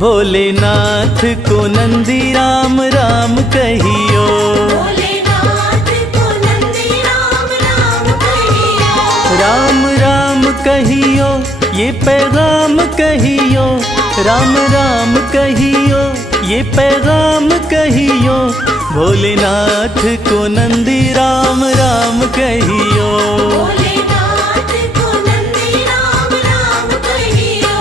भोलेनाथ को नंदी राम राम कहियो। भोलेनाथ को नंदी राम राम कहियो। राम राम कहियो ये पैगाम कहियो, राम राम कहियो ये पैगाम कहियो। भोलेनाथ को नंदी राम राम कहियो। भोलेनाथ को नंदी राम राम कहियो।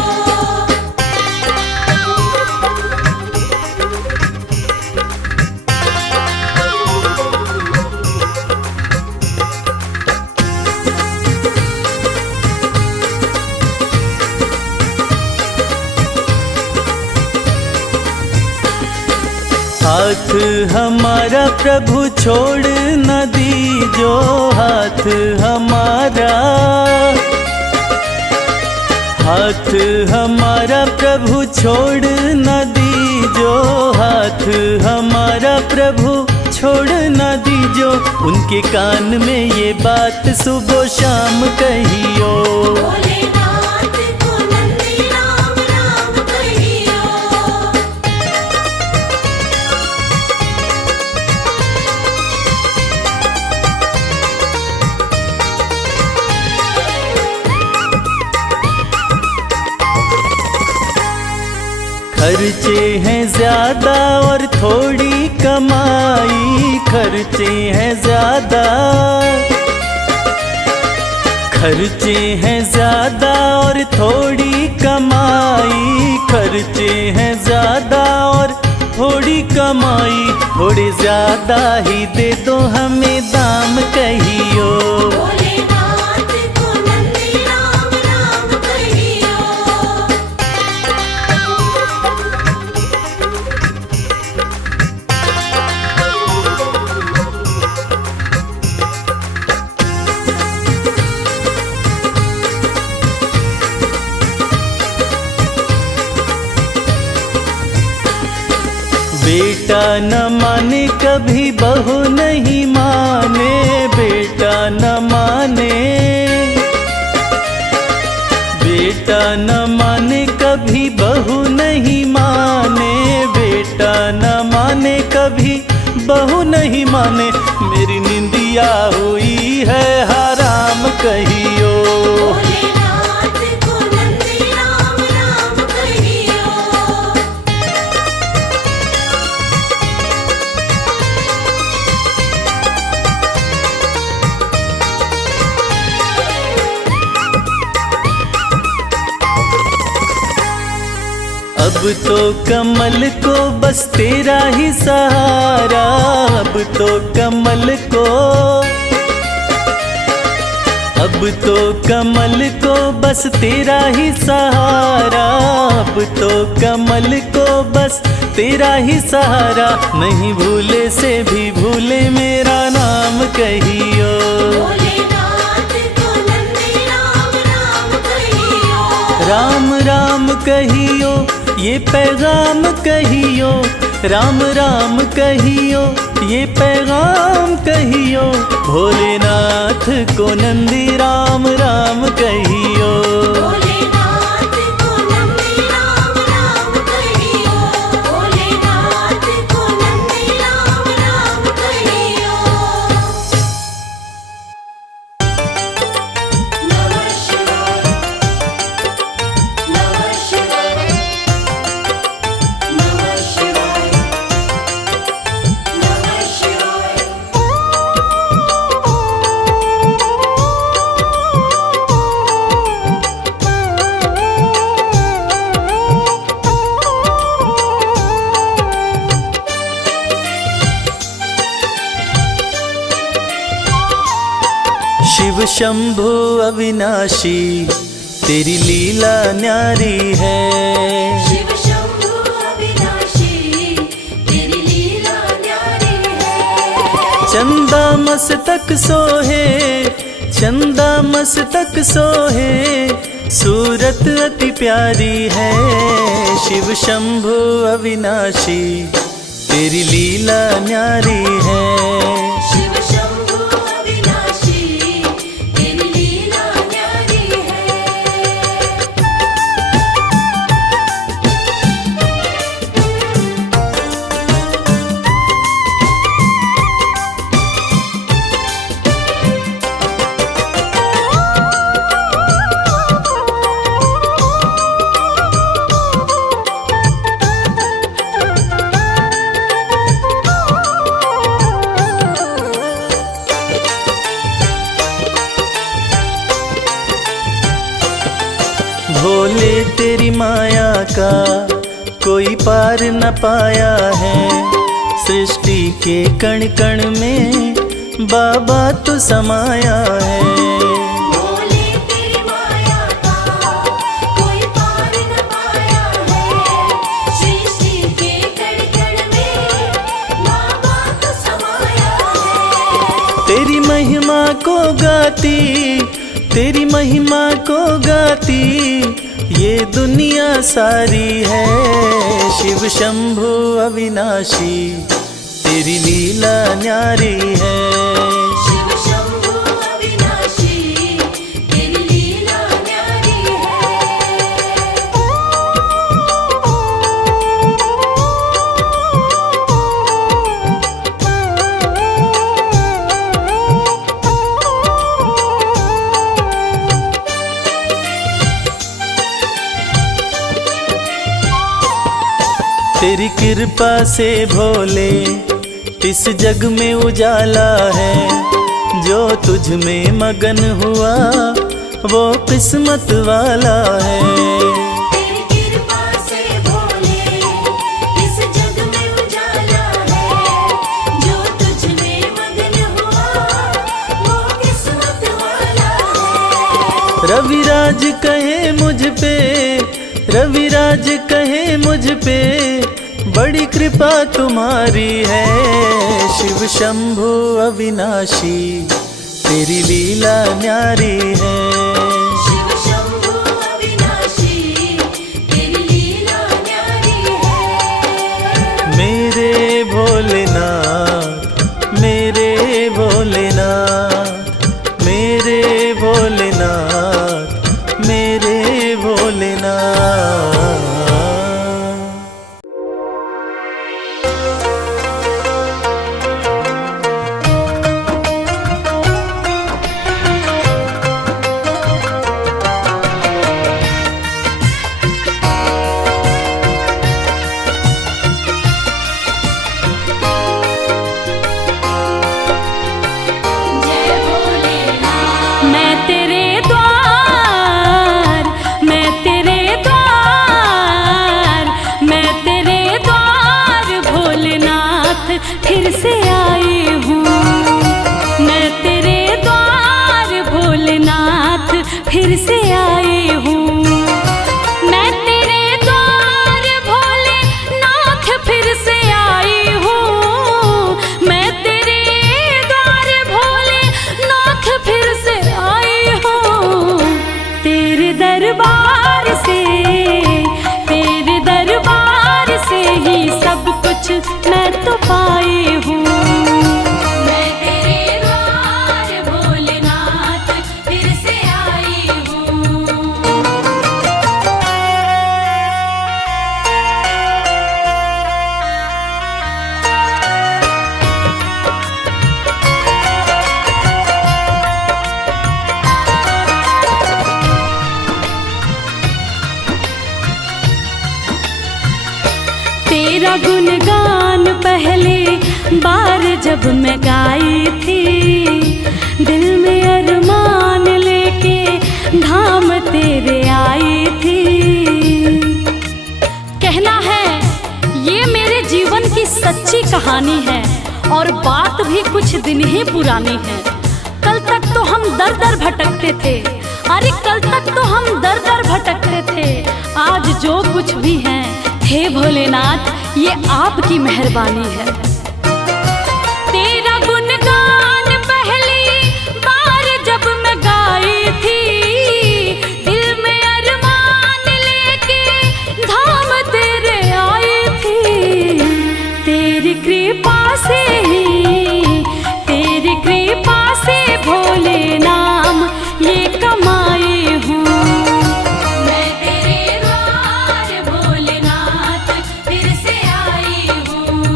हाथ हमारा प्रभु छोड़ न दीजो, हाथ हमारा, हाथ हमारा प्रभु छोड़ न दीजो, हाथ हमारा प्रभु छोड़ न दीजो। उनके कान में ये बात सुबह शाम कहियो। भोलेनाथ को नंदी राम राम कहियो। खर्चे हैं ज्यादा और थोड़ी कमाई, खर्चे हैं ज्यादा, खर्चे हैं ज्यादा और थोड़ी कमाई, खर्चे हैं ज्यादा और थोड़ी कमाई। थोड़े ज्यादा ही दे दो हमें दाम कहियो। भोलेनाथ को नंदी राम राम कहियो। बेटा न माने कभी बहू नहीं माने, बेटा न माने, बेटा न माने कभी बहू नहीं माने, बेटा न माने कभी बहू नहीं माने। मेरी निंदिया हुई है हराम कहियो। भोलेनाथ को नंदी राम राम कहियो। अब तो कमल को बस तेरा ही सहारा, अब तो कमल को, अब तो कमल को बस तेरा ही सहारा, अब तो कमल को बस तेरा ही सहारा। नहीं भूले से भी भूले मेरा नाम कहियो। भोलेनाथ को नंदी राम राम कहियो। राम राम कहियो ये पैगाम कहियो, राम राम कहियो ये पैगाम कहियो। भोलेनाथ को नंदी राम राम कहियो। भोलेनाथ को नंदी राम राम कहियो। भोलेनाथ को नंदी राम राम कहियो। नमः शिवाय। नमः शिवाय। नमः शिवाय। नमः शिवाय। शिव शंभु अविनाशी तेरी लीला न्यारी है। शिव शंभु अविनाशी तेरी लीला न्यारी है। चंदा मस्तक सोहे, चंदा मस्तक सोहे, सूरत अति प्यारी है। शिव शंभु अविनाशी तेरी लीला न्यारी है। शिव शंभु अविनाशी तेरी लीला न्यारी है। भोले तेरी माया का कोई पार न पाया है। सृष्टि के कण कण में बाबा तू समाया है। भोले तेरी माया का कोई पार न पाया है। सृष्टि के कण कण में बाबा तू समाया है। तेरी महिमा को गाती, तेरी महिमा को गाती ये दुनिया सारी है। शिव शंभु अविनाशी तेरी लीला न्यारी है। शिव शंभु अविनाशी तेरी लीला न्यारी तेरी कृपा से भोले इस जग में उजाला है। जो तुझ में मगन हुआ वो किस्मत वाला है। तेरी कृपा से भोले इस जग में उजाला है। जो तुझ में मगन हुआ वो किस्मत वाला है। रविराज कहे मुझ पे, रविराज कहे मुझ पे बड़ी कृपा तुम्हारी है। शिव शंभु अविनाशी तेरी लीला न्यारी है। शिव शंभु अविनाशी तेरी लीला न्यारी है। मेरे भोलेनाथ, मेरे भोलेनाथ, मेरे भोलेनाथ, मेरे भोलेनाथ। जय भोलेनाथ। मैं तेरे द्वार, मैं तेरे द्वार, मैं तेरे द्वार भोलेनाथ फिर से आई हूँ। मैं तेरे द्वार भोलेनाथ फिर से आई हूँ। मैं तेरे द्वार भोलेनाथ फिर से आई हूँ। मैं तेरे द्वार भोलेनाथ फिर से आई हूँ। तेरे दरबार से, तेरे दरबार से ही सब कुछ मैं तो पाई हूँ। मैं तेरे द्वार भोलेनाथ फिर से आई हूँ। तेरा गुणगान पहले बार जब मैं गाई थी, दिल में अरमान लेके धाम तेरे आई थी। कहना है ये मेरे जीवन की सच्ची कहानी है और बात भी कुछ दिन ही पुरानी है। कल तक तो हम दर दर भटकते थे, अरे कल तक तो हम दर दर भटकते थे। आज जो कुछ भी है हे भोलेनाथ ये आपकी मेहरबानी है। तेरा गुणगान पहली बार जब मैं गाई थी, दिल में अरमान लेके धाम तेरे आई थी। तेरी कृपा से ही, तेरी कृपा से भोले नाम ये कमाई हूँ। मैं तेरे द्वार भोलेनाथ फिर से आई हूँ।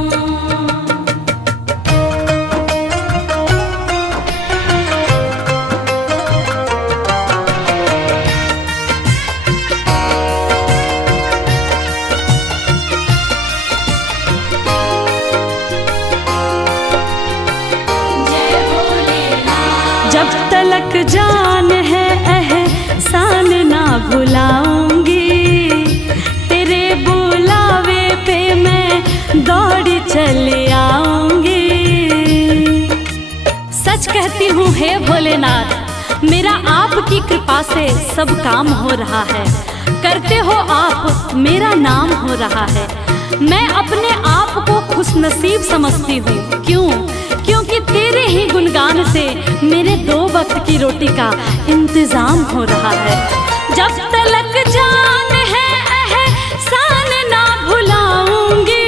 जय भोलेनाथ। जब तलक जान है एहसान ना भुलाऊं। दौड़ी चले आऊंगी। सच कहती हूँ हे भोलेनाथ, मेरा आपकी कृपा से सब काम हो रहा है। करते हो आप, मेरा नाम हो रहा है। मैं अपने आप को खुशनसीब समझती हूँ। क्यों? क्योंकि तेरे ही गुणगान से मेरे 2 वक्त की रोटी का इंतजाम हो रहा है। जब तलक जान है एहसान ना भुलाऊंगी,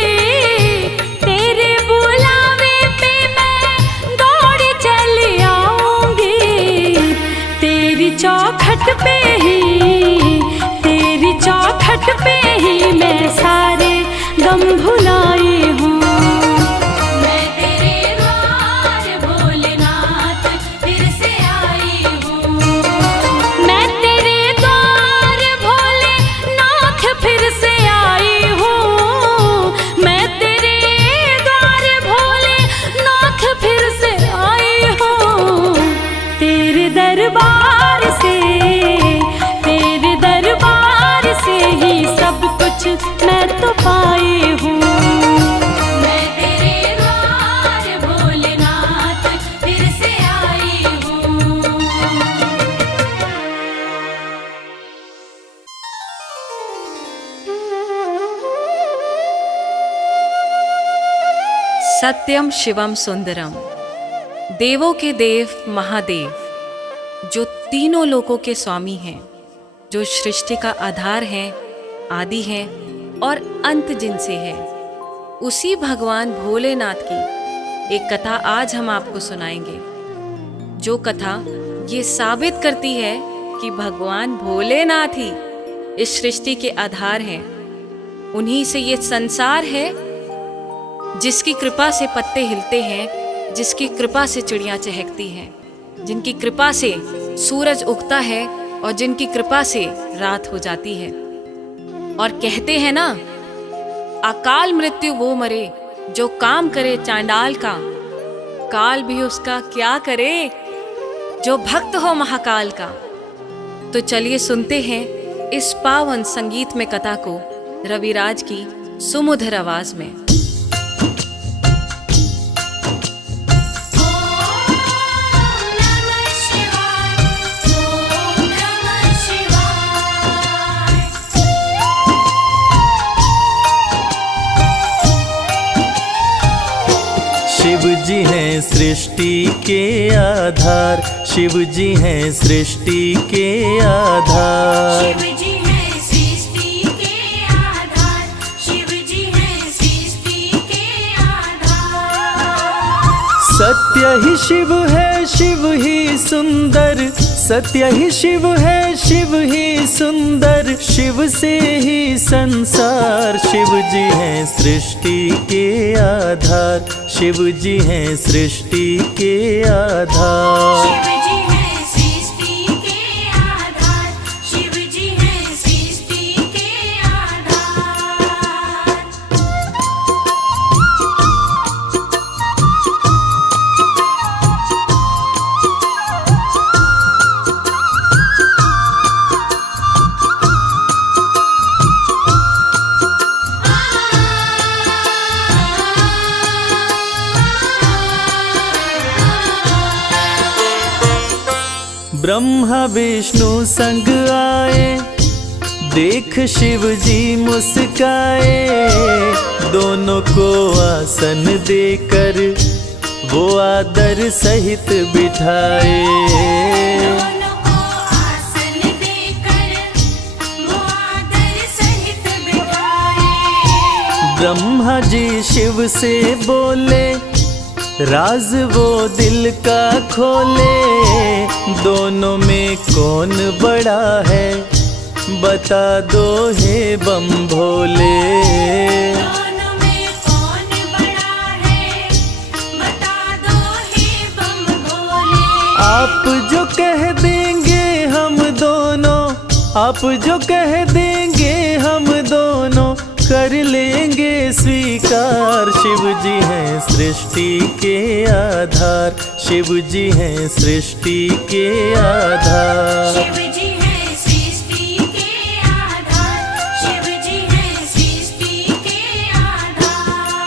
तेरे बुलावे पे मैं दौड़ी चली आऊंगी। तेरी चौखट पे ही मैं सारे गम भुलाई हूँ। मैं तेरे द्वार भोलेनाथ फिर से आई हूँ। मैं तेरे द्वार भोलेनाथ फिर से आई हूँ। मैं तेरे द्वार भोलेनाथ फिर से आई हूँ। तेरे दरबार से ही सब कुछ मैं तो पाई हूँ। मैं तेरे द्वार भोलेनाथ फिर से आई हूँ। सत्यम शिवम सुंदरम, देवों के देव महादेव, जो तीनों लोकों के स्वामी हैं, जो सृष्टि का आधार है, आदि है और अंत जिनसे है, उसी भगवान भोलेनाथ की एक कथा आज हम आपको सुनाएंगे। जो कथा ये साबित करती है कि भगवान भोलेनाथ ही इस सृष्टि के आधार हैं। उन्हीं से ये संसार है, जिसकी कृपा से पत्ते हिलते हैं, जिसकी कृपा से चिड़ियाँ चहकती हैं, जिनकी कृपा से सूरज उगता है और जिनकी कृपा से रात हो जाती है। और कहते हैं ना, अकाल मृत्यु वो मरे जो काम करे चांडाल का, काल भी उसका क्या करे जो भक्त हो महाकाल का। तो चलिए सुनते हैं इस पावन संगीत में कथा को रविराज की सुमधुर आवाज में। शिव जी हैं सृष्टि के आधार, शिव जी हैं सृष्टि के आधार। शिव जी है सृष्टि के आधार, शिव जी है सृष्टि के आधार। सत्य ही शिव है, शिव ही सुंदर, सत्य ही शिव है, शिव ही सुंदर, शिव से ही संसार। शिव जी हैं सृष्टि के आधार, शिव जी हैं सृष्टि के आधार। शिव जी है सृष्टि के आधार, शिव जी है सृष्टि के आधार। ब्रह्मा विष्णु संग आए, देख शिव जी मुस्काए, दोनों को आसन देकर वो आदर सहित बिठाए। दोनों को आसन देकर वो आदर सहित बिठाए। ब्रह्मा जी शिव से बोले, राज वो दिल का खोले, दोनों में कौन बड़ा है, बता दो हे बम भोले। दोनों में कौन बड़ा है, बता दो हे बम भोले। आप जो कह देंगे हम दोनों, आप जो कह देंगे हम दोनों, कर लेंगे स्वीकार। शिव जी हैं सृष्टि के आधार, शिव जी हैं सृष्टि के आधार। शिव जी है सृष्टि के आधार, शिव जी है सृष्टि के आधार।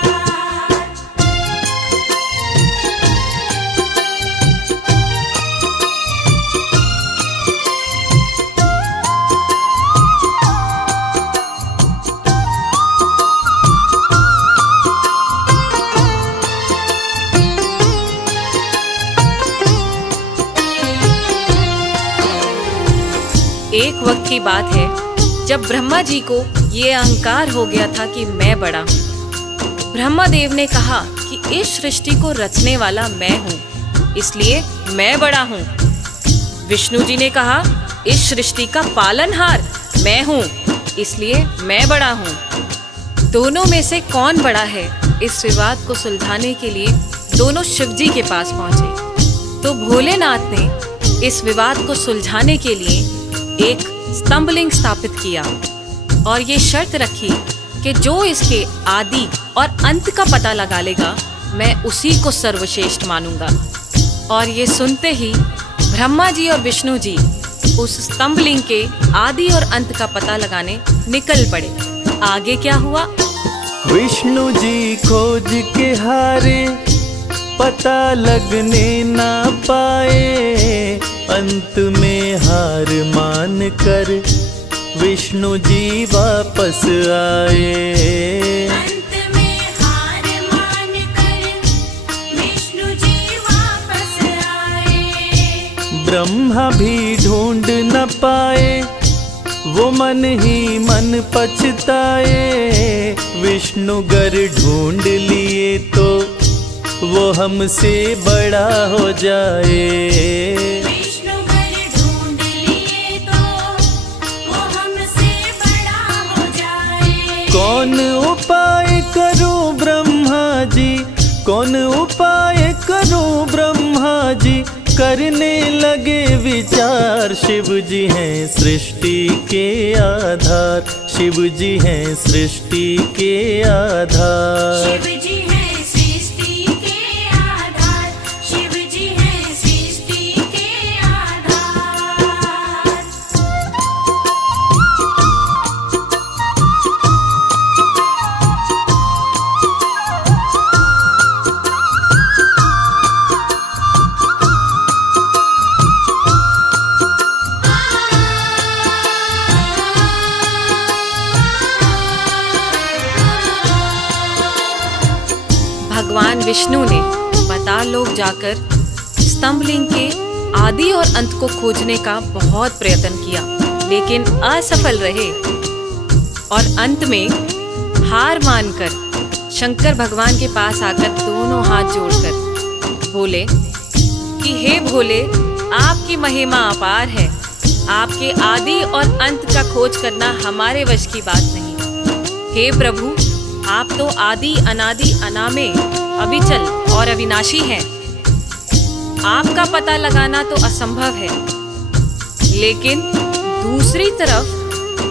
एक वक्त की बात है जब ब्रह्मा जी को ये अहंकार हो गया था कि मैं बड़ा हूँ। ब्रह्मा देव ने कहा कि इस सृष्टि को रचने वाला मैं हूँ, इसलिए मैं बड़ा हूँ। विष्णु जी ने कहा इस सृष्टि का पालनहार मैं हूँ, इसलिए मैं बड़ा हूँ। दोनों में से कौन बड़ा है, इस विवाद को सुलझाने के लिए दोनों शिव जी के पास पहुंचे। तो भोलेनाथ ने इस विवाद को सुलझाने के लिए एक स्तंभलिंग स्थापित किया और ये शर्त रखी कि जो इसके आदि और अंत का पता लगा लेगा, मैं उसी को सर्वश्रेष्ठ मानूंगा। और ये सुनते ही ब्रह्मा जी और विष्णु जी उस स्तंभलिंग के आदि और अंत का पता लगाने निकल पड़े। आगे क्या हुआ? विष्णु जी खोज के हारे, पता लगने ना पाए। अंत में हार मान कर विष्णु जी वापस आए। अंत में हार मान कर विष्णु जी वापस आए। ब्रह्मा भी ढूंढ न पाए, वो मन ही मन पछताए। विष्णु गर ढूंढ लिए तो वो हमसे बड़ा हो जाए। विष्णु घर ढूंढ लिए तो वो हमसे बड़ा हो जाए। कौन उपाय करूं ब्रह्मा जी, कौन उपाय करूं ब्रह्मा जी। करने लगे विचार, शिव जी हैं सृष्टि के आधार। शिव जी हैं सृष्टि के आधार। शिव जी है सृष्टि के आधार। शिव जी है सृष्टि के आधार। भगवान विष्णु ने पाताल लोक जाकर स्तंभलिंग के आदि और अंत को खोजने का बहुत प्रयत्न किया, लेकिन असफल रहे। और अंत में हार मानकर शंकर भगवान के पास आकर दोनों हाथ जोड़कर बोले कि हे भोले, आपकी महिमा अपार है। आपके आदि और अंत का खोज करना हमारे वश की बात नहीं। हे प्रभु, आप तो आदि अनादि अनामे, अविचल और अविनाशी हैं। आपका पता लगाना तो असंभव है। लेकिन दूसरी तरफ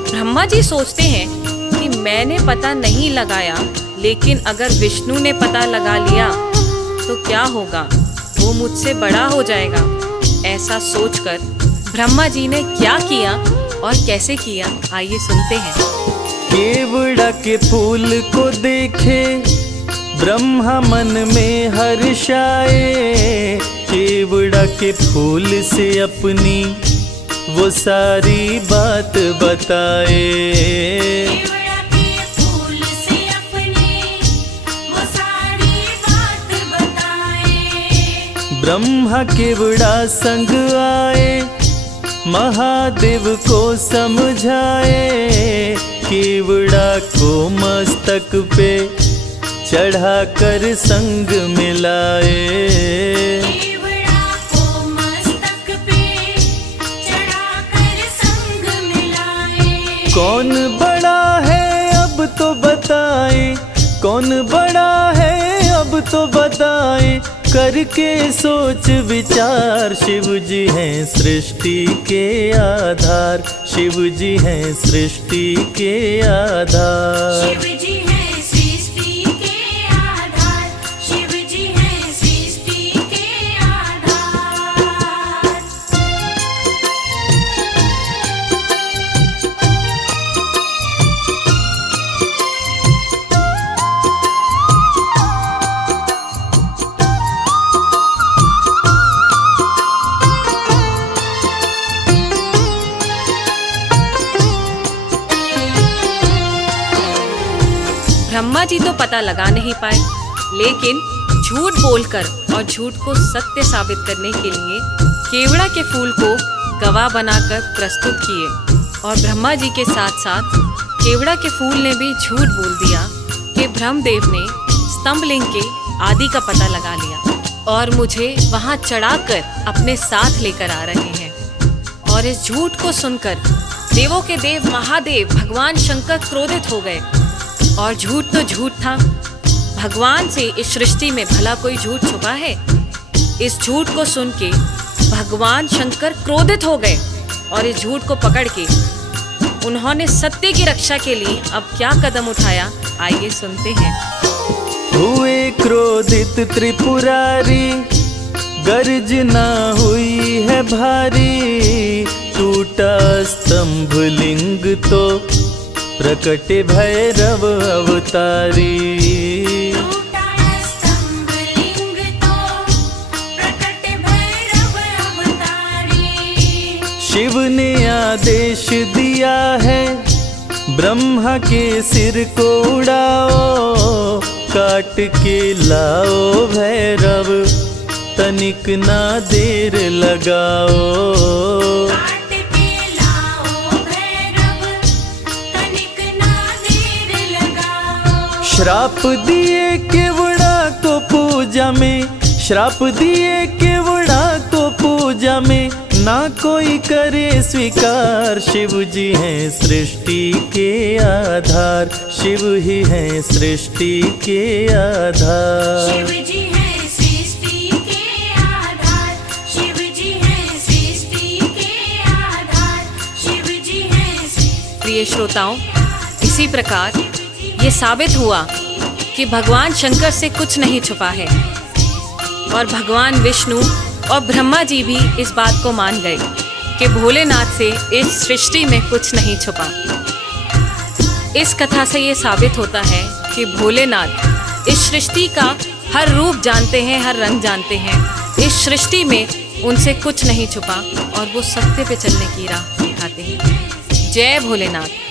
ब्रह्मा जी सोचते हैं कि मैंने पता नहीं लगाया, लेकिन अगर विष्णु ने पता लगा लिया तो क्या होगा, वो मुझसे बड़ा हो जाएगा। ऐसा सोचकर ब्रह्मा जी ने क्या किया और कैसे किया, आइए सुनते हैं। केवड़ा के फूल को देखे ब्रह्मा मन में हर्षाए। केवड़ा के फूल से अपनी वो सारी बात बताए। केवड़ा के फूल से अपनी वो सारी बात बताए। ब्रह्मा केवड़ा संग आए, महादेव को समझाए। केवड़ा को मस्तक पे चढ़ा कर संग मिलाए। केवड़ा को मस्तक पे चढ़ा कर संग मिलाए। कौन बड़ा है अब तो बताए, कौन बड़ा है अब तो बताए। करके सोच विचार, शिव जी हैं सृष्टि के आधार। शिव जी हैं सृष्टि के आधार। शिव जी है सृष्टि के आधार। शिव जी है सृष्टि के आधार। ब्रह्मा जी तो पता लगा नहीं पाए, लेकिन झूठ बोलकर और झूठ को सत्य साबित करने के लिए केवड़ा के फूल को गवाह बनाकर प्रस्तुत किए और ब्रह्मा जी के साथ साथ केवड़ा के फूल ने भी झूठ बोल दिया कि ब्रह्मदेव ने स्तंभलिंग के आदि का पता लगा लिया और मुझे वहां चढ़ाकर अपने साथ लेकर आ रहे हैं। और इस झूठ को सुनकर देवों के देव महादेव भगवान शंकर क्रोधित हो गए। और झूठ तो झूठ था, भगवान से इस सृष्टि में भला कोई झूठ छुपा है? इस झूठ को सुन के भगवान शंकर क्रोधित हो गए और इस झूठ को पकड़ के उन्होंने सत्य की रक्षा के लिए अब क्या कदम उठाया, आइए सुनते हैं। हुए क्रोधित त्रिपुरारी, गर्जना हुई है भारी, टूटा स्तंभ लिंग तो प्रकटे भैरव अवतारी। टूटा स्तंभ लिंग तो प्रकट भैरव अवतारी। शिव ने आदेश दिया है ब्रह्मा के सिर को उड़ाओ, काट के लाओ भैरव तनिक ना देर लगाओ। काट के लाओ भैरव तनिक ना देर लगाओ। श्राप दिए केवड़ा को पूजा में, श्राप दिए केवड़ा को पूजा में, ना कोई करे स्वीकार। शिव जी हैं सृष्टि के आधार, शिव ही हैं सृष्टि के आधार। शिव जी हैं सृष्टि के आधार, शिव जी हैं सृष्टि के आधार, शिव जी हैं सृष्टि। प्रिय श्रोताओं, इसी प्रकार ये साबित हुआ कि भगवान शंकर से कुछ नहीं छुपा है और भगवान विष्णु और ब्रह्मा जी भी इस बात को मान गए कि भोलेनाथ से इस सृष्टि में कुछ नहीं छुपा। इस कथा से ये साबित होता है कि भोलेनाथ इस सृष्टि का हर रूप जानते हैं, हर रंग जानते हैं। इस सृष्टि में उनसे कुछ नहीं छुपा और वो सत्य पे चलने की राह दिखाते हैं। जय भोलेनाथ।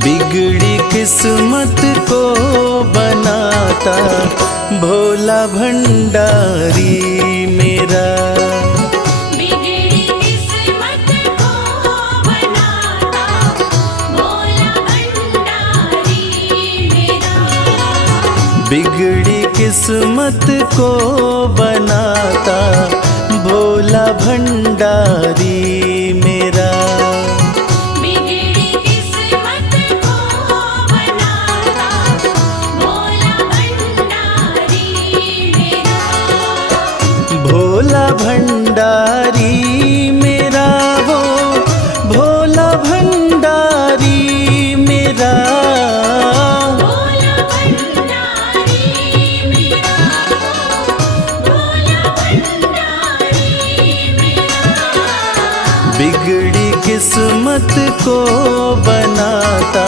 बिगड़ी किस्मत को बनाता भोला भंडारी मेरा। बिगड़ी किस्मत को बनाता भोला भंडारी मेरा। बिगड़ी किस्मत को बनाता भोला भंडारी मेरा। भोला भंडारी मेरा, वो भोला भंडारी मेरा। भोला भंडारी मेरा, भोला भंडारी मेरा। बिगड़ी किस्मत को बनाता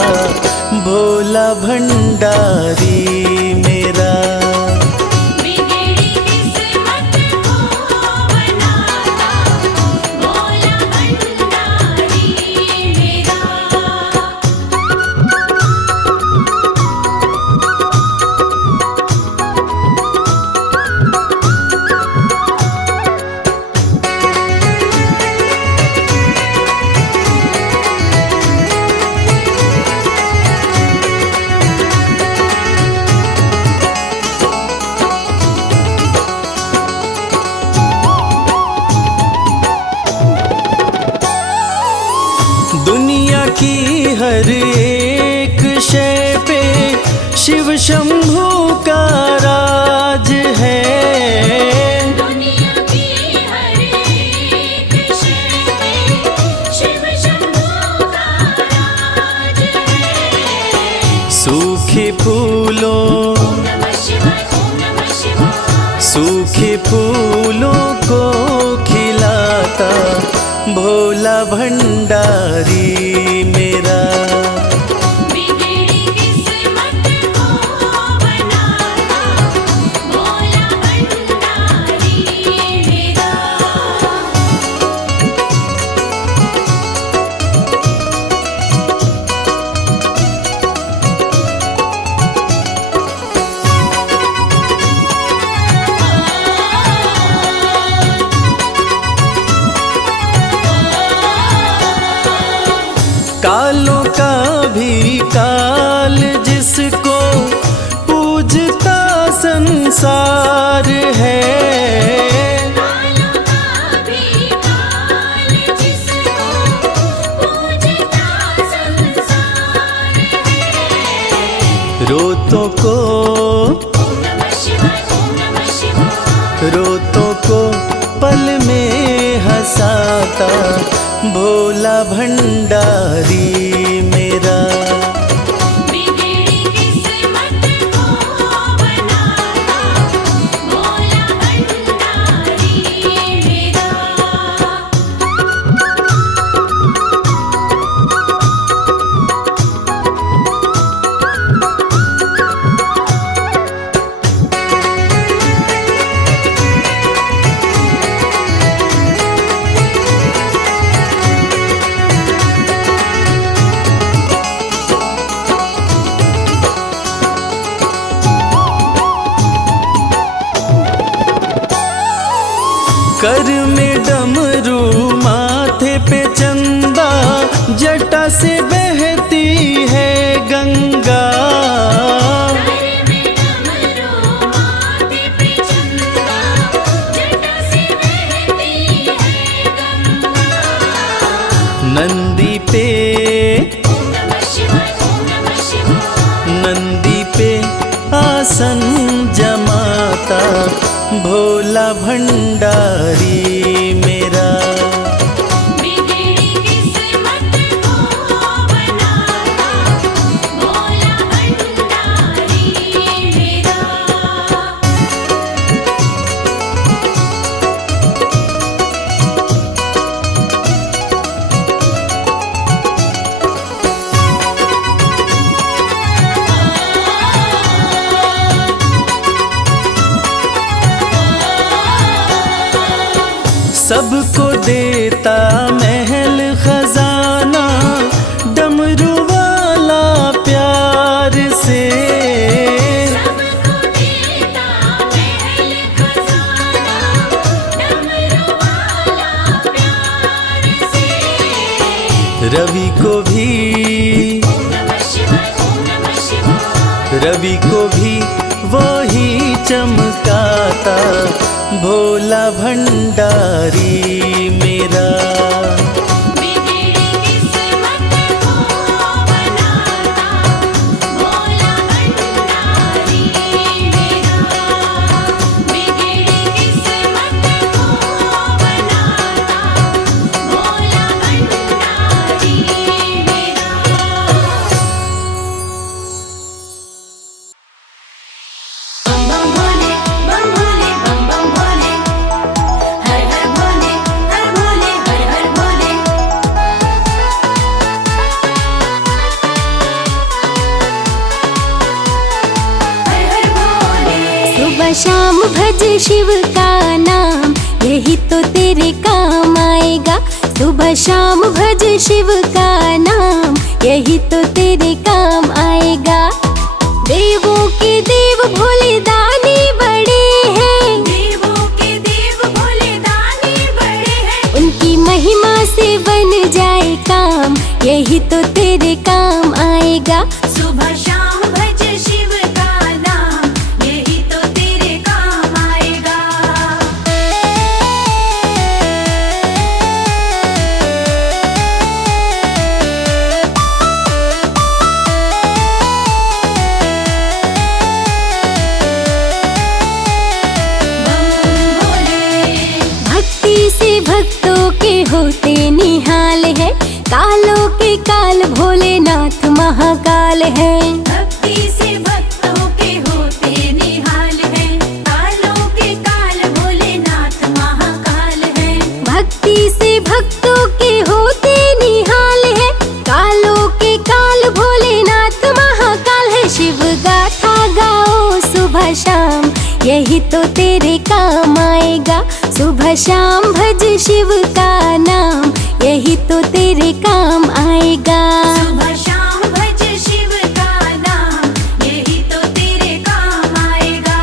भोला भंडारी मेरा। फूलों को खिलाता भोला भंडारी मेरा। बिगड़ी किस्मत को बनाता भोला भंडारी मेरा। कालों का भी काल जिसको पूजता संसार है, कालों का भी काल जिसको पूजता संसार है। रोतों को ओम नमः शिवाय, ओम नमः शिवाय। रोतों को पल में हंसाता भोला भंडारी मेरा। बिगड़ी किस्मत को बनाता भोला भंडारी मेरा। कर में डमरू माथे पे चंदा, जटा से बहती है गंगा। सर में डमरू माथे पे चंदा, जटा से बहती है गंगा। नंदी पे ओम नमः शिवाय, ओम नमः शिवाय। नंदी पे आसन जमाता भोला भंडारी मेरा। बिगड़ी किस्मत को बनाता भोला भंडारी मेरा। सबको देता महल खजाना डमरू वाला प्यार से। सबको देता महल खजाना डमरू वाला प्यार से। रवि को भी ओम नमः शिवाय, ओम नमः शिवाय। रवि को भी वही चमकाता भोला भंडारी मेरा। बिगड़ी किस्मत को बनाता भोला भंडारी मेरा। बिगड़ी किस्मत को बनाता भोला भंडारी मेरा। बम बम भोले, बम भोले, बम बम भोले। हर हर भोले, हर भोले, हर हर भोले। हर हर भोले। सुबह शाम भज शिव का नाम, यही तो तेरे काम आएगा। सुबह शाम भज शिव का नाम, यही तो तेरे काम आएगा। देवों के देव भोले दानी बड़े हैं, देवों के देव भोले दानी बड़े हैं। उनकी महिमा से बन जाए काम, यही तो तेरे काम आएगा। सुबह शाम भज शिव का नाम, यही तो तेरे काम आएगा। भक्ति से भक्तों के होते निहाल है, कालों के काल भोलेनाथ महाकाल है। भक्ति से भक्तों के होते निहाल हैं, कालों के काल भोले यही तो तेरे काम आएगा। सुबह शाम भज शिव का नाम, यही तो तेरे काम आएगा। सुबह शाम भज शिव का नाम, यही तो तेरे काम आएगा।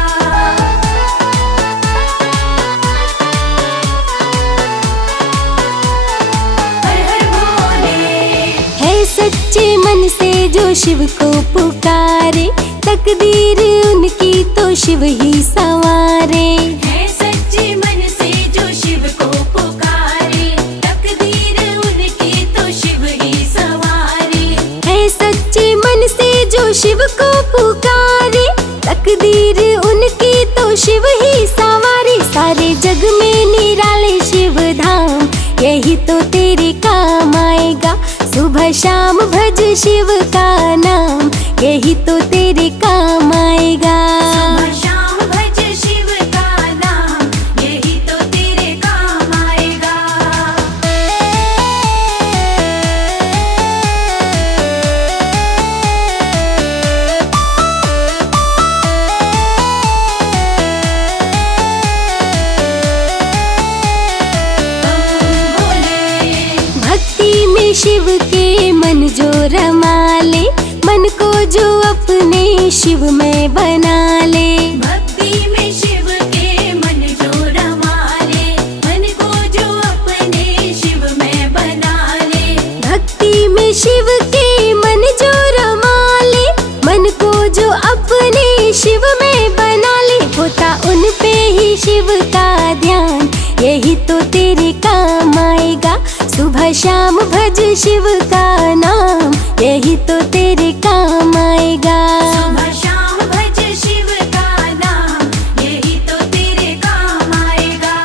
हर हर भोले। है सच्चे मन से जो शिव को पुकारे, तकदीर उनकी तो शिव ही संवारे। है सच्चे मन से जो शिव को पुकारे, तकदीर उनकी तो शिव ही संवारे। है सच्चे मन से जो शिव को पुकारे, तकदीर उनकी तो शिव ही संवारे। सारे जग में निराले शिव धाम, यही तो तेरे काम आएगा। सुबह शाम भज शिव का नाम, यही तो तेरे काम आएगा। सुबह शाम भज शिव का नाम, यही तो तेरे काम आएगा। भक्ति में शिव के मन जो रमा ले, मन को जो अपने शिव में बना ले। भक्ति में शिव के मन जो रमा ले, मन को जो अपने शिव में बना ले। भक्ति में शिव के मन जो रमा ले, मन को जो अपने शिव में बना ले। होता उन पे ही शिव का ध्यान, यही तो तेरे काम आएगा। सुबह शाम भज शिव का नाम, यही तो तेरे काम आएगा। सुबह शाम भज शिव का नाम, यही तो तेरे काम आएगा।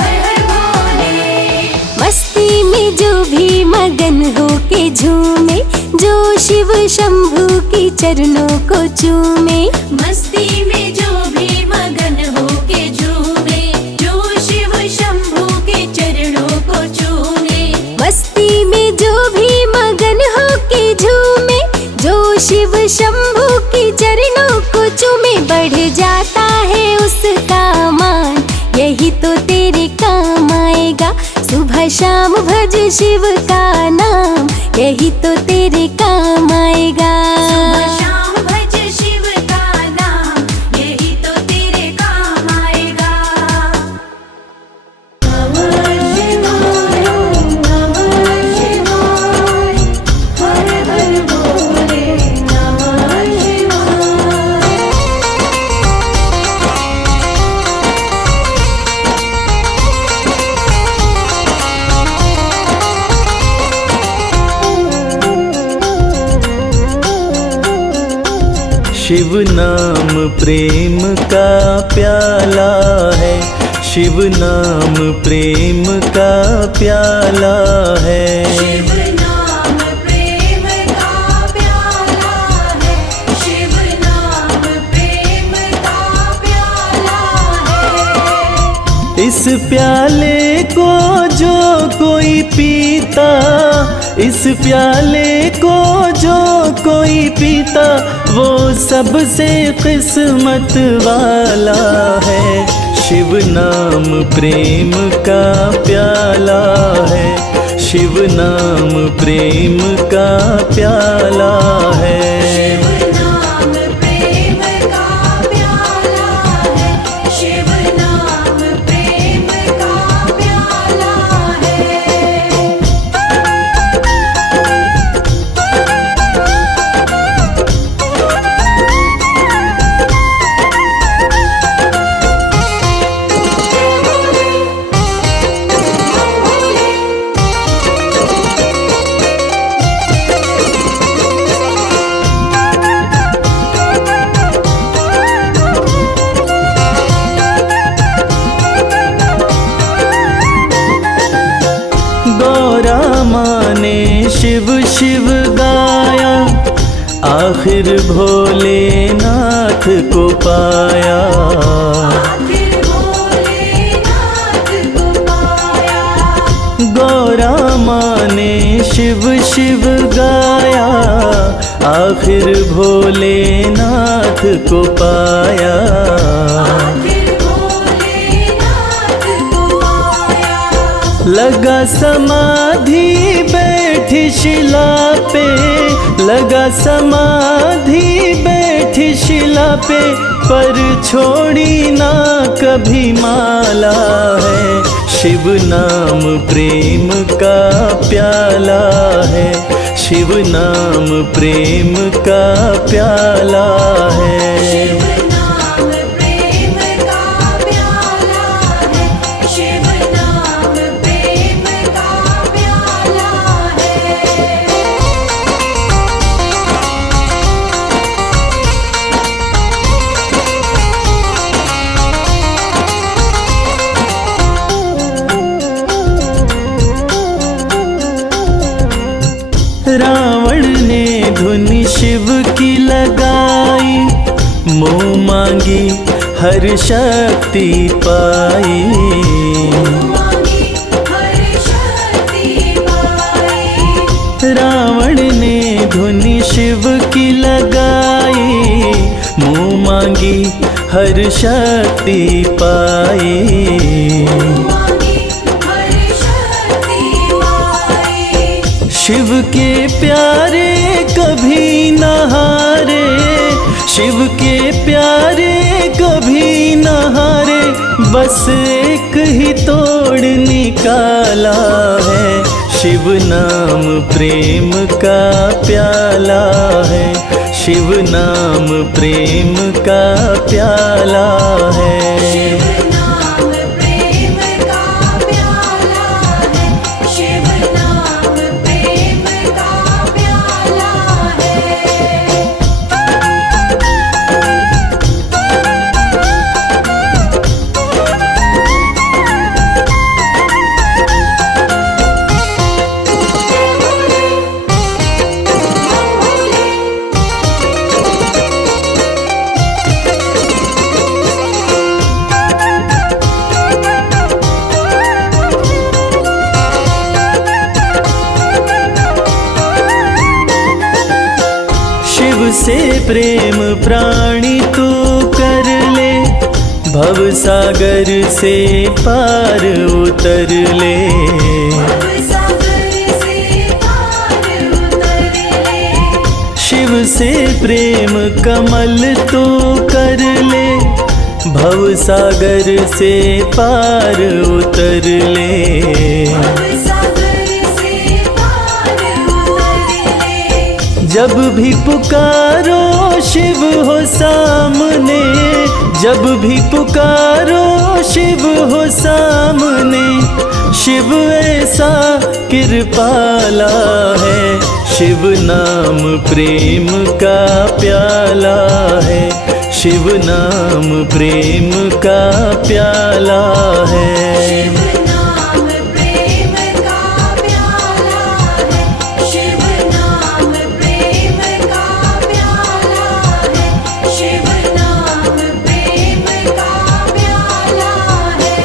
हर हर भोले। मस्ती में जो भी मगन हो के झूमे, जो शिव शंभू की चरणों को चूमे। मस्ती में जो भी मगन हो के झूमे, जो शिव शंभू के चरणों को चूमे। मस्ती में जो भी मगन हो के झूमे, जो शिव शंभू की चरणों को चूमे। बढ़ जाता है उसका मान, यही तो तेरे काम आएगा। सुबह शाम भज शिव का नाम, यही तो तेरे काम आएगा। सुबह शाम भज शिव का नाम, यही तो तेरे काम आएगा। नमः शिवाय, नमः शिवाय, हर हर भोले, नमः शिवाय। शिव नाम प्रेम का प्याला है, शिव नाम प्रेम का प्याला है। शिव नाम प्रेम का प्याला है, शिव नाम प्रेम का प्याला है। इस प्याले को जो कोई पीता, इस प्याले को जो कोई पीता, वो सबसे किस्मत वाला है। शिव नाम प्रेम का प्याला है, शिव नाम प्रेम का प्याला है। शिव नाम प्रेम का प्याला है, शिव नाम प्रेम का प्याला है। शिव शिव गाया, आखिर भोलेनाथ को पाया। आखिर भोलेनाथ को पाया। गौरा माँ ने शिव शिव शिव गाया, आखिर भोलेनाथ को पाया। आखिर भोलेनाथ को पाया। लगा समाधि बैठी शिला पे, लगा समाधि बैठी शिला पे, पर छोड़ी ना कभी माला है। शिव नाम प्रेम का प्याला है, शिव नाम प्रेम का प्याला है। शिव नाम प्रेम का प्याला है, शिव नाम प्रेम का प्याला है। रावण ने धुन शिव की लगाई, मुँह मांगी हर शक्ति पाई। मांगी हर शक्ति पाई। रावण ने धुन शिव की लगाई, मुँह मांगी हर शक्ति पाई। मांगी हर शक्ति पाई। शिव के प्यारे कभी न हारे, शिव के प्यारे कभी न हारे, बस एक ही तोड़ निकाला है। शिव नाम प्रेम का प्याला है, शिव नाम प्रेम का प्याला है। शिव नाम प्रेम का प्याला है, शिव नाम प्रेम का प्याला है। शिव से प्रेम प्राणी तू कर ले, भव सागर से पार उतर ले। सागर से पार उतर ले। शिव से प्रेम कमल तू कर ले, भव सागर से पार उतर ले। सागर से पार उतर ले। जब भी पुकारो शिव हो सामने, जब भी पुकारो शिव हो सामने, शिव ऐसा कृपाला है। शिव नाम प्रेम का प्याला है, शिव नाम प्रेम का प्याला है। शिव नाम प्रेम का प्याला है, शिव नाम प्रेम का प्याला है, शिव नाम प्रेम का प्याला है।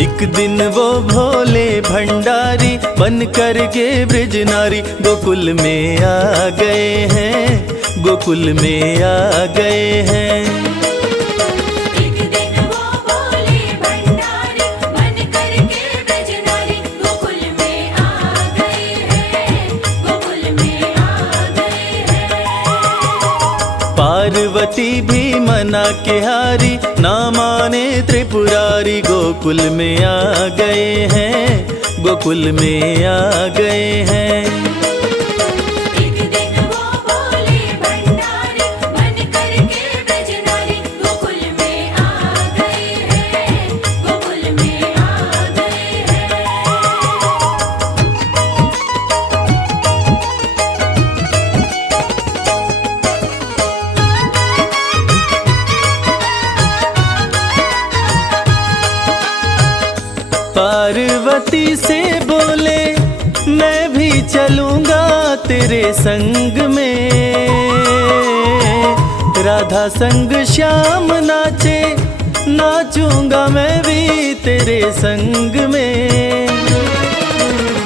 एक दिन वो भोले भंडारी बन कर के ब्रज नारी गोकुल में आ गए हैं, गोकुल में आ गए हैं। एक दिन वो भोले भंडारी बन कर के ब्रज नारी गोकुल में आ गए हैं, गोकुल में आ गए हैं। पार्वती भी मना के हारी, ना माने त्रिपुरारी गोकुल में आ गए हैं, गोकुल में आ गए हैं। एक दिन वो भोले भंडारी बन कर के ब्रज नारी गोकुल में आ गए हैं, गोकुल में आ गए हैं। पार्वती से बोले मैं भी चलूंगा तेरे संग में। राधा संग श्याम नाचे, नाचूंगा मैं भी तेरे संग में।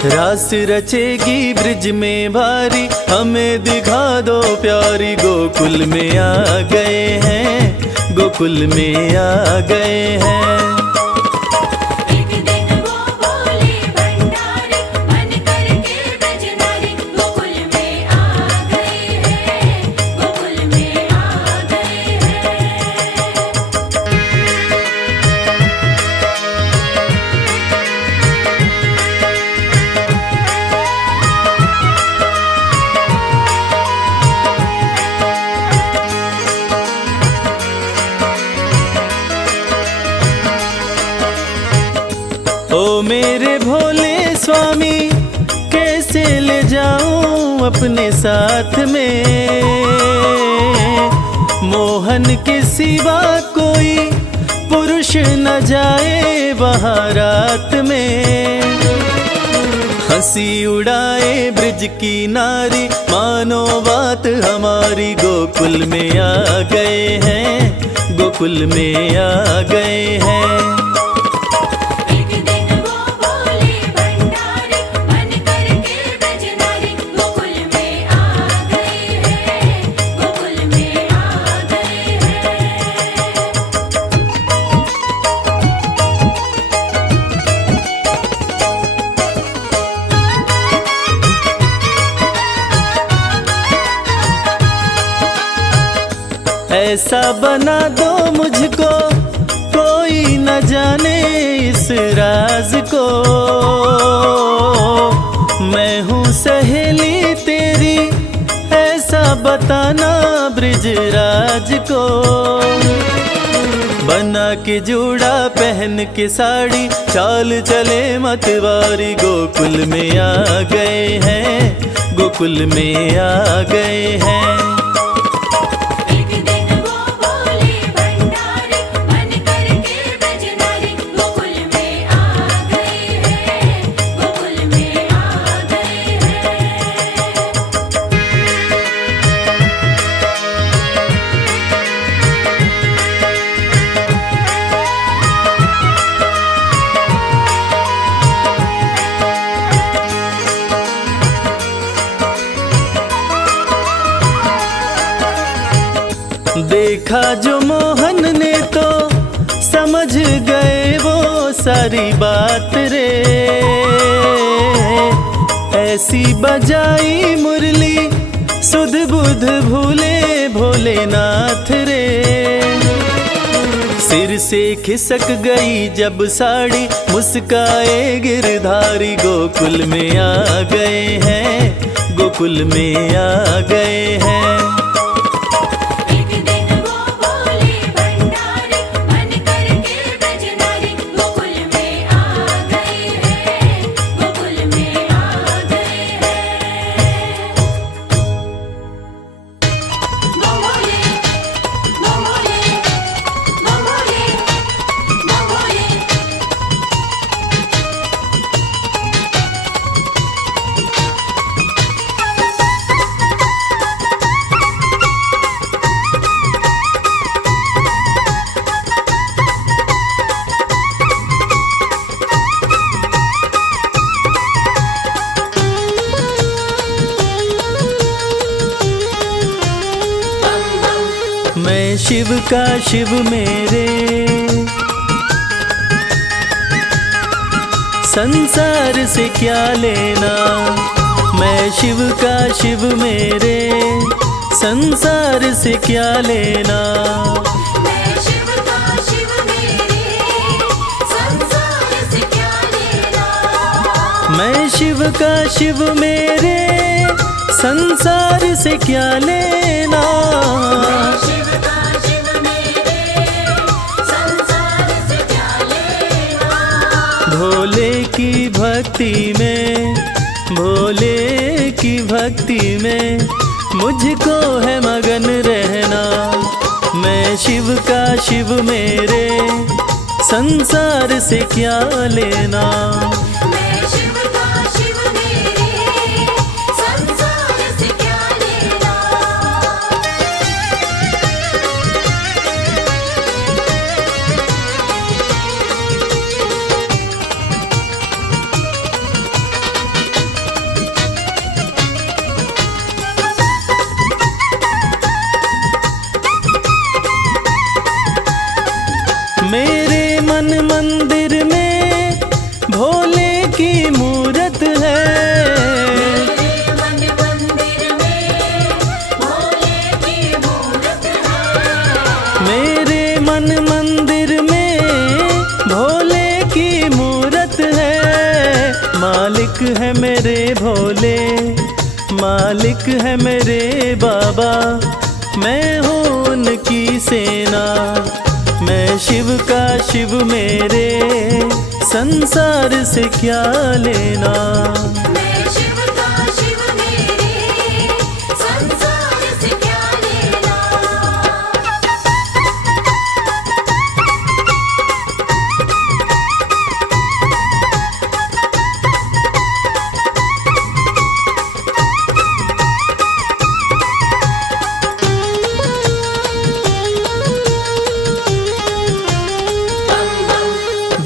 रास रचेगी ब्रिज में भारी, हमें दिखा दो प्यारी। गोकुल में आ गए हैं, गोकुल में आ गए हैं। एक दिन वो बोले भंडारी, बन करके ब्रजनारी। गोकुल में आ गए हैं, गोकुल में आ गए हैं। ओ मेरे भोले स्वामी, कैसे ले जाऊं अपने साथ में। मोहन के सिवा कोई पुरुष न जाए वहाँ रात में। हंसी उड़ाए ब्रिज की नारी, मानो बात हमारी। गोकुल में आ गए हैं, गोकुल में आ गए हैं। एक दिन वो बोले भंडारी, बन करके ब्रजनारी। गोकुल में आ गए हैं, गोकुल में आ गए हैं। ऐसा बना दो मुझको, कोई न जाने इस राज को। मैं हूँ सहेली तेरी, ऐसा बताना ब्रिजराज को। बना के जूड़ा पहन के साड़ी, चाल चले मतवारी। गोकुल में आ गए हैं, गोकुल में आ गए हैं। एक दिन वो बोले भंडारी, बन करके ब्रजनारी। गोकुल में आ गए हैं, गोकुल में आ गए हैं। देखा जो मोहन ने तो समझ गए वो सारी बात रे। ऐसी बजाई मुरली, सुध बुध भूले भोलेनाथ रे। सिर से खिसक गई जब साड़ी, मुस्काए गिरधारी। गोकुल में आ गए हैं, गोकुल में आ गए हैं। एक दिन वो बोले भंडारी, बन करके ब्रजनारी। गोकुल में आ गए हैं, गोकुल में आ गए हैं। बोले बोले बोले बोले। मैं शिव का शिव मेरे, संसार से क्या लेना। मैं शिव का शिव मेरे, संसार से क्या लेना। मैं शिव का शिव मेरे, संसार से क्या लेना। मैं शिव का शिव मेरे, संसार से क्या लेना। शिव का शिव मेरे, संसार से क्या लेना। भोले की भक्ति में, भोले की भक्ति में मुझको है मगन रहना। मैं शिव का शिव मेरे, संसार से क्या लेना। मैं शिव का शिव मेरे, संसार से क्या लेना। मेरे मन मंदिर में भोले की मूरत है। मेरे मन मंदिर में भोले की मूरत है। मेरे मन मंदिर में भोले की मूरत है। मालिक है मेरे भोले, मालिक है मेरे बाबा, मैं हूँ उनकी सेना। मैं शिव का शिव मेरे, संसार से क्या लेना। मैं शिव का शिव मेरे, संसार से क्या लेना।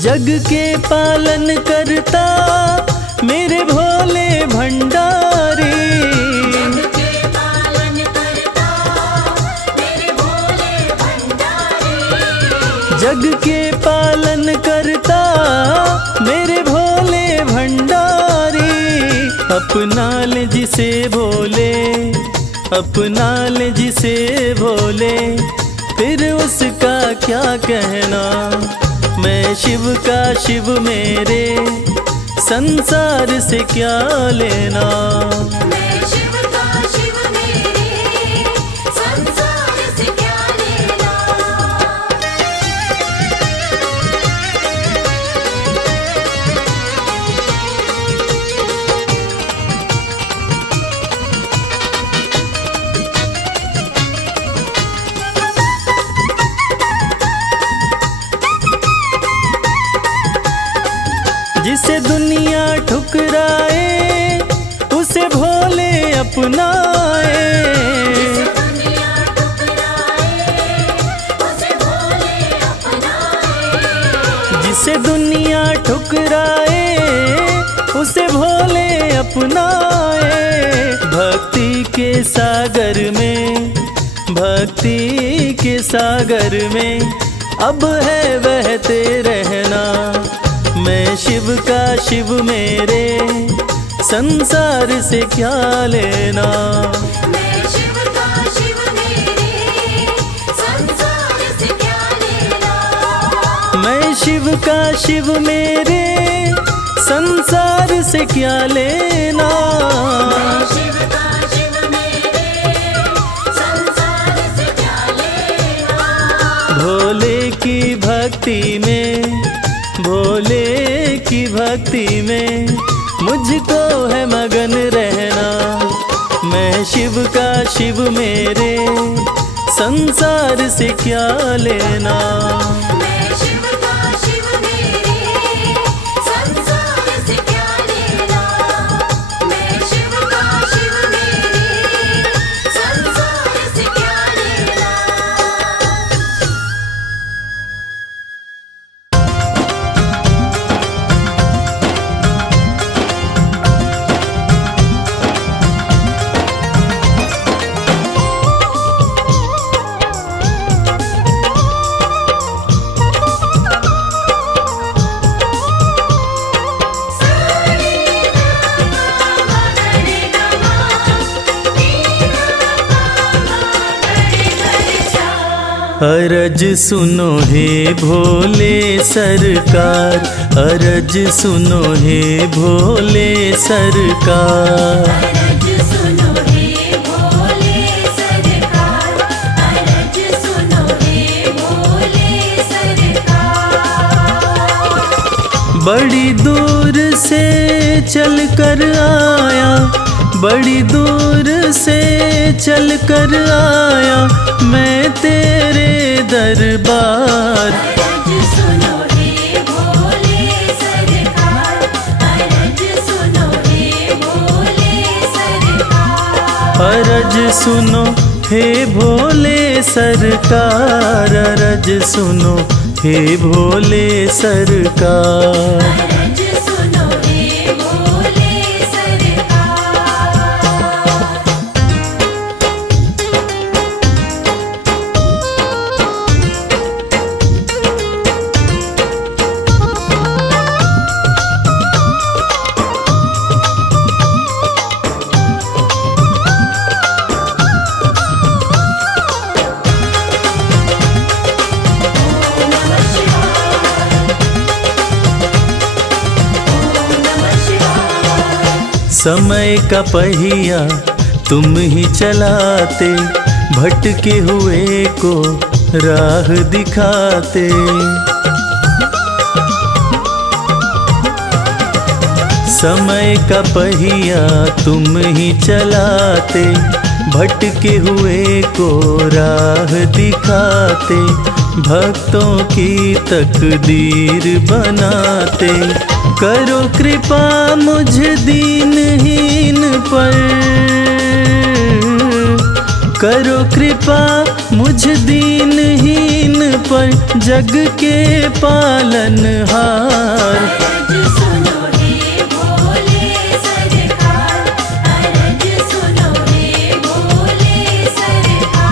जग के पालन करता मेरे भोले भंडारी। के पालन करता मेरे भोले भंडारी। जग के पालन करता मेरे भोले भंडारी। अपना ले जिसे भोले, अपना ले जिसे भोले, फिर उसका क्या कहना। मैं शिव का शिव मेरे, संसार से क्या लेना। मैं शिव का शिव मेरे, संसार से क्या लेना। जिसे दुनिया ठुकराए उसे भोले अपनाए। दुनिया ठुकराए उसे भोले अपनाए। जिसे दुनिया ठुकराए उसे भोले अपनाए। भक्ति के सागर में, भक्ति के सागर में अब है बहते रहना। मैं शिव का शिव मेरे, संसार से क्या लेना। मैं शिव का शिव मेरे, संसार से क्या लेना। मैं शिव का शिव मेरे, संसार से क्या लेना। मैं शिव का शिव मेरे, संसार से क्या लेना। भोले की भक्ति में, भोले की भक्ति में मुझको है मगन रहना। मैं शिव का शिव मेरे, संसार से क्या लेना। मैं शिव का शिव मेरे, संसार से क्या लेना। मैं शिव का शिव मेरे, संसार से क्या लेना। अरज सुनो हे भोले सरकार, अरज सुनो हे भोले सरकार। अरज सुनो हे भोले सरकार, अरज सुनो हे भोले सरकार। बड़ी दूर से चल कर आया, बड़ी दूर से चल कर आया मैं तेरे दरबार। अरज सुनो अरज सुनो हे भोले सरकार, अरज सुनो हे भोले सरकार। अरज सुनो हे भोले सरकार। समय का पहिया तुम ही चलाते, भटके हुए को राह दिखाते। समय का पहिया तुम ही चलाते, भटके हुए को राह दिखाते। भक्तों की तकदीर बनाते, करो कृपा मुझ दीनहीन पर, करो कृपा मुझ दीनहीन पर, जग के पालनहार। अरज सुनो हे भोले सरकार, अरज सुनो हे भोले सरकार।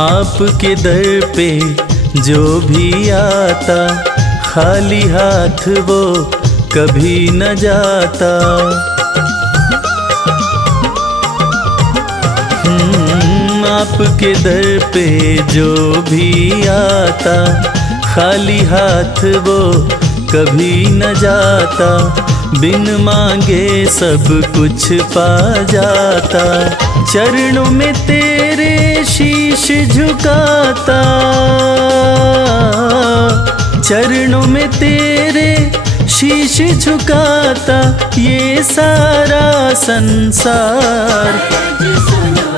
आपके दर पे जो भी आता, खाली हाथ वो कभी न जाता। आपके दर पे जो भी आता, खाली हाथ वो कभी न जाता। बिन मांगे सब कुछ पा जाता, चरणों में तेरे शीश झुकाता, चरणों में तेरे शीश झुकाता ये सारा संसार। अरज सुनो